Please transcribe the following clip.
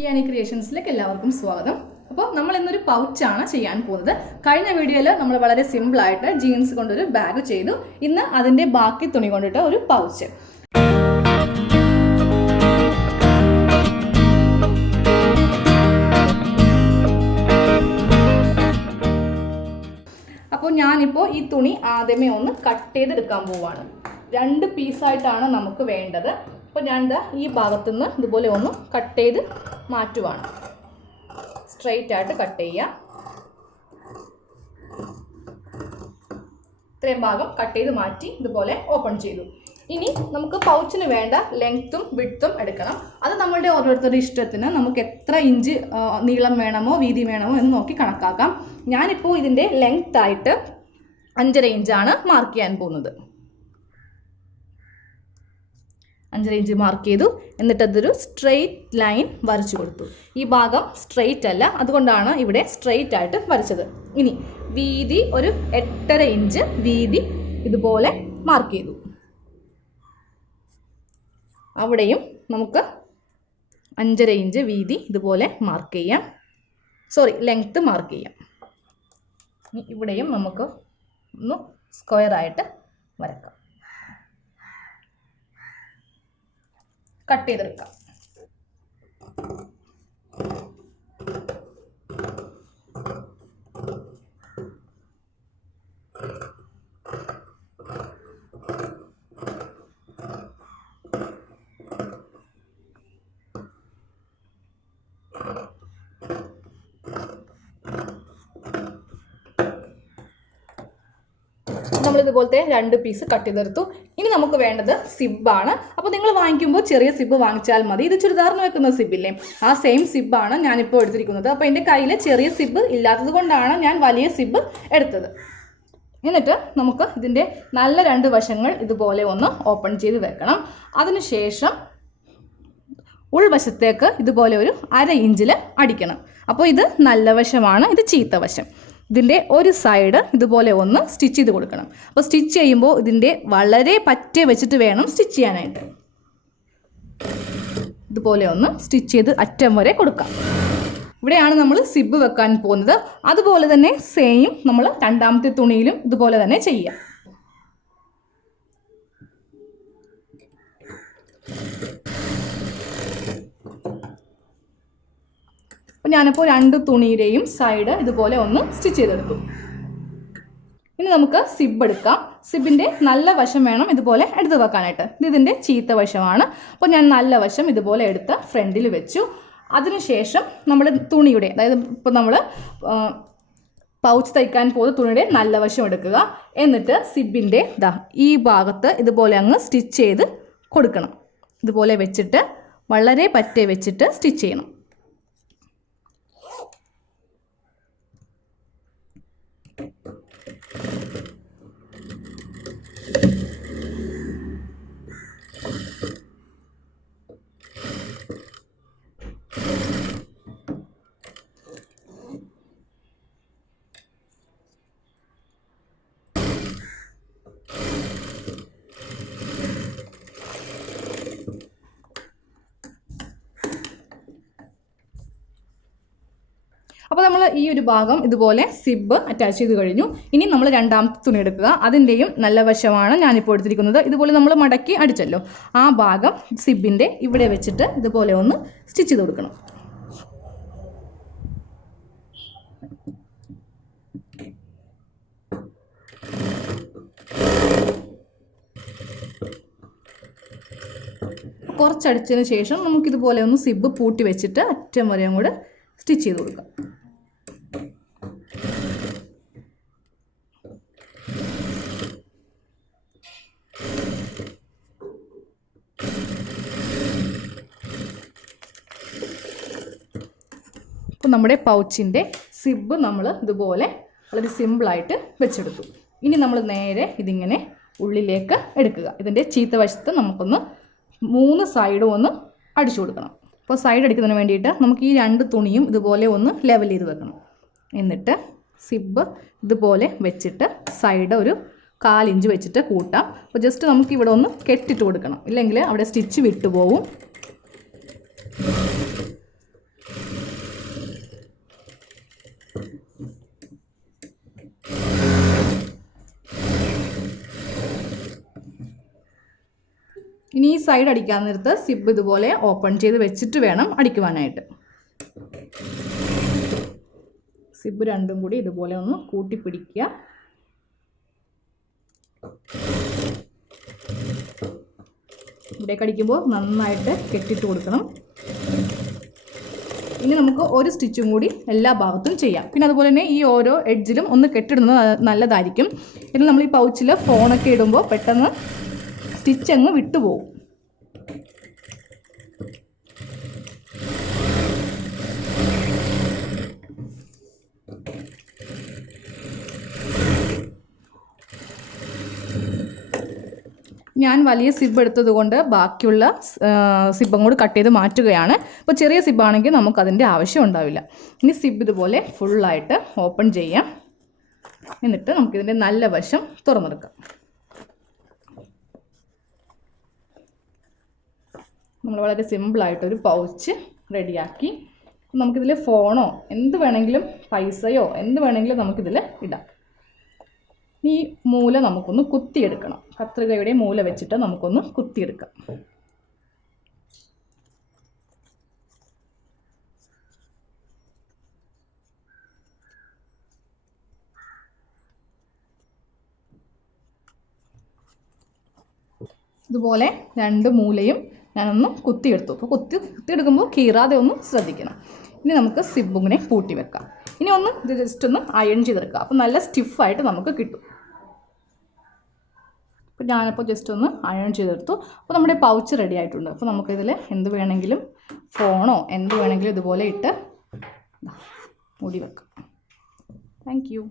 ഇയാനി ക്രിയേഷൻസിലേക്ക് എല്ലാവർക്കും സ്വാഗതം. അപ്പോൾ നമ്മൾ ഇന്നൊരു പൗച്ചാണ് ചെയ്യാൻ പോകുന്നത്. കഴിഞ്ഞ വീഡിയോയിൽ നമ്മൾ വളരെ സിമ്പിളായിട്ട് ജീൻസ് കൊണ്ടൊരു ബാഗ് ചെയ്തു. ഇന്ന് അതിൻ്റെ ബാക്കി തുണി കൊണ്ടിട്ട് ഒരു പൗച്ച്. അപ്പോൾ ഞാനിപ്പോൾ ഈ തുണി ആദ്യമേ ഒന്ന് കട്ട് ചെയ്തെടുക്കാൻ പോവുകയാണ്. 2 പീസായിട്ടാണ് നമുക്ക് വേണ്ടത്. അപ്പോൾ ഞാൻ ഈ ഭാഗത്തുനിന്ന് ഇതുപോലെ ഒന്ന് കട്ട് ചെയ്ത് മാറ്റുവാണ്. സ്ട്രെയിറ്റ് ആയിട്ട് കട്ട് ചെയ്യുക. ഇത്രയും ഭാഗം കട്ട് ചെയ്ത് മാറ്റി ഇതുപോലെ ഓപ്പൺ ചെയ്തു. ഇനി നമുക്ക് പൗച്ചിന് വേണ്ട ലെങ്ത്തും വിഡ്ത്തും എടുക്കണം. അത് നമ്മളുടെ ഓരോരുത്തരുടെ ഇഷ്ടത്തിന് നമുക്ക് എത്ര ഇഞ്ച് നീളം വേണമോ വീതി വേണമോ എന്ന് നോക്കി കണക്കാക്കാം. ഞാനിപ്പോൾ ഇതിൻ്റെ ലെങ്ത്തായിട്ട് 5.5 ഇഞ്ചാണ് മാർക്ക് ചെയ്യാൻ പോകുന്നത്. 5.5 ഇഞ്ച് മാർക്ക് ചെയ്തു. എന്നിട്ട് അതൊരു സ്ട്രെയിറ്റ് ലൈൻ വരച്ചു കൊടുത്തു. ഈ ഭാഗം സ്ട്രെയിറ്റ് അല്ല, അതുകൊണ്ടാണ് ഇവിടെ സ്ട്രെയിറ്റ് ആയിട്ട് വരച്ചത്. ഇനി വീതി ഒരു 8.5 ഇഞ്ച് വീതി ഇതുപോലെ മാർക്ക് ചെയ്തു. അവിടെയും നമുക്ക് 5.5 ഇഞ്ച് വീതി ഇതുപോലെ മാർക്ക് ചെയ്യാം. ലെങ്ത്ത് മാർക്ക് ചെയ്യാം. ഇവിടെയും നമുക്ക് ഒന്ന് സ്ക്വയറായിട്ട് വരക്കാം. കട്ട് ചെയ്തെടുക്കാം. നമ്മളിതുപോലത്തെ 2 പീസ് കട്ട് ചെയ്തെടുത്തു. ഇനി നമുക്ക് വേണ്ടത് സിബാണ്. അപ്പോൾ നിങ്ങൾ വാങ്ങിക്കുമ്പോൾ ചെറിയ സിബ് വാങ്ങിച്ചാൽ മതി. ഇത് ചുരിദാറിന് വെക്കുന്ന സിബില്ലേ, ആ സെയിം സിബാണ് ഞാനിപ്പോൾ എടുത്തിരിക്കുന്നത്. അപ്പോൾ എൻ്റെ കയ്യിൽ ചെറിയ സിബ് ഇല്ലാത്തത് കൊണ്ടാണ് ഞാൻ വലിയ സിബ് എടുത്തത്. എന്നിട്ട് നമുക്ക് ഇതിൻ്റെ നല്ല 2 വശങ്ങൾ ഇതുപോലെ ഒന്ന് ഓപ്പൺ ചെയ്ത് വെക്കണം. അതിനുശേഷം ഉൾവശത്തേക്ക് ഇതുപോലെ ഒരു 1/2 ഇഞ്ചിൽ അടിക്കണം. അപ്പോൾ ഇത് നല്ല വശമാണ്, ഇത് ചീത്ത വശം. ഇതിൻ്റെ ഒരു സൈഡ് ഇതുപോലെ ഒന്ന് സ്റ്റിച്ച് ചെയ്ത് കൊടുക്കണം. അപ്പോൾ സ്റ്റിച്ച് ചെയ്യുമ്പോൾ ഇതിൻ്റെ വളരെ പറ്റേ വെച്ചിട്ട് വേണം സ്റ്റിച്ച് ചെയ്യാനായിട്ട്. ഇതുപോലെ ഒന്ന് സ്റ്റിച്ച് ചെയ്ത് അറ്റം വരെ കൊടുക്കാം. ഇവിടെയാണ് നമ്മൾ സിബ് വെക്കാൻ പോകുന്നത്. അതുപോലെ തന്നെ സെയിം നമ്മൾ രണ്ടാമത്തെ തുണിയിലും ഇതുപോലെ തന്നെ ചെയ്യാം. അപ്പോൾ ഞാനിപ്പോൾ 2 തുണിയുടെയും സൈഡ് ഇതുപോലെ ഒന്ന് സ്റ്റിച്ച് ചെയ്തെടുത്തു. ഇനി നമുക്ക് സിബ് എടുക്കാം. സിബിൻ്റെ നല്ല വശം വേണം ഇതുപോലെ എടുത്ത് വെക്കാനായിട്ട്. ഇതിൻ്റെ ചീത്ത വശമാണ്. അപ്പോൾ ഞാൻ നല്ല വശം ഇതുപോലെ എടുത്ത് ഫ്രണ്ടിൽ വെച്ചു. അതിനുശേഷം നമ്മൾ തുണിയുടെ, അതായത് ഇപ്പോൾ നമ്മൾ പൗച്ച് തയ്ക്കാൻ പോകുന്ന തുണിയുടെ നല്ല വശം എടുക്കുക. എന്നിട്ട് സിബിൻ്റെ ഈ ഭാഗത്ത് ഇതുപോലെ അങ്ങ് സ്റ്റിച്ച് ചെയ്ത് കൊടുക്കണം. ഇതുപോലെ വെച്ചിട്ട് വളരെ പറ്റേ വെച്ചിട്ട് സ്റ്റിച്ച് ചെയ്യണം. അപ്പോൾ നമ്മൾ ഈ ഒരു ഭാഗം ഇതുപോലെ സിബ് അറ്റാച്ച് ചെയ്ത് കഴിഞ്ഞു. ഇനി നമ്മൾ രണ്ടാമത്തെ തുണി എടുക്കുക. അതിൻ്റെയും നല്ല വശമാണ് ഞാനിപ്പോൾ എടുത്തിരിക്കുന്നത്. ഇതുപോലെ നമ്മൾ മടക്കി അടിച്ചല്ലോ, ആ ഭാഗം സിബിൻ്റെ ഇവിടെ വെച്ചിട്ട് ഇതുപോലെ ഒന്ന് സ്റ്റിച്ച് ചെയ്ത് കൊടുക്കണം. കുറച്ചടിച്ചതിന് ശേഷം നമുക്കിതുപോലെ ഒന്ന് സിബ് പൂട്ടി വെച്ചിട്ട് അറ്റം വരെ അങ്ങോട്ട് സ്റ്റിച്ച് ചെയ്ത് കൊടുക്കാം. അപ്പോൾ നമ്മുടെ പൗച്ചിൻ്റെ സിബ് നമ്മൾ ഇതുപോലെ വളരെ സിമ്പിളായിട്ട് വെച്ചെടുത്തു. ഇനി നമ്മൾ നേരെ ഇതിങ്ങനെ ഉള്ളിലേക്ക് എടുക്കുക. ഇതിൻ്റെ ചീത്ത വശത്ത് നമുക്കൊന്ന് 3 സൈഡും ഒന്ന് അടിച്ചു കൊടുക്കണം. അപ്പോൾ സൈഡ് അടിക്കുന്നതിന് വേണ്ടിയിട്ട് നമുക്ക് ഈ 2 തുണിയും ഇതുപോലെ ഒന്ന് ലെവൽ ചെയ്ത് വെക്കണം. എന്നിട്ട് സിബ് ഇതുപോലെ വെച്ചിട്ട് സൈഡ് ഒരു 1/4 ഇഞ്ച് വെച്ചിട്ട് കൂട്ടാം. അപ്പോൾ ജസ്റ്റ് നമുക്ക് ഇവിടെ ഒന്ന് കെട്ടിട്ട് കൊടുക്കണം, ഇല്ലെങ്കിൽ അവിടെ സ്റ്റിച്ച് വിട്ടുപോകും. ഇനി ഈ സൈഡ് അടിക്കാൻ നേരത്ത് സിബ് ഇതുപോലെ ഓപ്പൺ ചെയ്ത് വെച്ചിട്ട് വേണം അടിക്കുവാനായിട്ട്. സിബ് രണ്ടും കൂടി ഇതുപോലെ ഒന്ന് കൂട്ടിപ്പിടിക്കുക. ഇവിടേക്ക് അടിക്കുമ്പോൾ നന്നായിട്ട് കെട്ടിട്ട് കൊടുക്കണം. ഇനി നമുക്ക് ഒരു സ്റ്റിച്ചും കൂടി എല്ലാ ഭാഗത്തും ചെയ്യാം. പിന്നെ അതുപോലെ തന്നെ ഈ ഓരോ എഡ്ജിലും ഒന്ന് കെട്ടിടുന്നത് നല്ലതായിരിക്കും. പിന്നെ നമ്മൾ ഈ പൗച്ചിൽ ഫോണൊക്കെ ഇടുമ്പോൾ പെട്ടെന്ന് സ്റ്റിച്ച് അങ്ങ് വിട്ടുപോകും. ഞാൻ വലിയ സിബ് എടുത്തത് കൊണ്ട് ബാക്കിയുള്ള സിബ് അങ്ങോട്ട് കട്ട് ചെയ്ത് മാറ്റുകയാണ്. അപ്പോൾ ചെറിയ സിബാണെങ്കിൽ നമുക്കതിൻ്റെ ആവശ്യം ഉണ്ടാവില്ല. ഇനി സിബ് ഇതുപോലെ ഫുള്ളായിട്ട് ഓപ്പൺ ചെയ്യാം. എന്നിട്ട് നമുക്കിതിൻ്റെ നല്ല വശം തുറന്നെടുക്കാം. നമ്മൾ വളരെ സിമ്പിളായിട്ടൊരു പൗച്ച് റെഡിയാക്കി. നമുക്കിതിൽ ഫോണോ എന്ത് വേണമെങ്കിലും പൈസയോ എന്ത് വേണമെങ്കിലും നമുക്കിതിൽ ഇടാം. ഈ മൂല നമുക്കൊന്ന് കുത്തിയെടുക്കണം. കത്രികയുടെ മൂല വെച്ചിട്ട് നമുക്കൊന്ന് കുത്തിയെടുക്കാം. ഇതുപോലെ രണ്ട് മൂലയും ഞാനൊന്ന് കുത്തിയെടുത്തു. അപ്പോൾ കുത്തിയെടുക്കുമ്പോൾ കീറാതെ ഒന്ന് ശ്രദ്ധിക്കണം. ഇനി നമുക്ക് സിബിനെ പൂട്ടി വെക്കാം. ഇനി ഒന്ന് ഇത് ജസ്റ്റ് ഒന്ന് അയൺ ചെയ്തെടുക്കുക. അപ്പോൾ നല്ല സ്റ്റിഫായിട്ട് നമുക്ക് കിട്ടും. അപ്പോൾ ഞാനിപ്പോൾ ജസ്റ്റ് ഒന്ന് അയൺ ചെയ്തെടുത്തു. അപ്പോൾ നമ്മുടെ പൗച്ച് റെഡി ആയിട്ടുണ്ട്. അപ്പോൾ നമുക്കിതിൽ എന്ത് വേണമെങ്കിലും ഫോണോ എന്ത് വേണമെങ്കിലും ഇതുപോലെ ഇട്ട് മൂടി വെക്കാം. Thank you.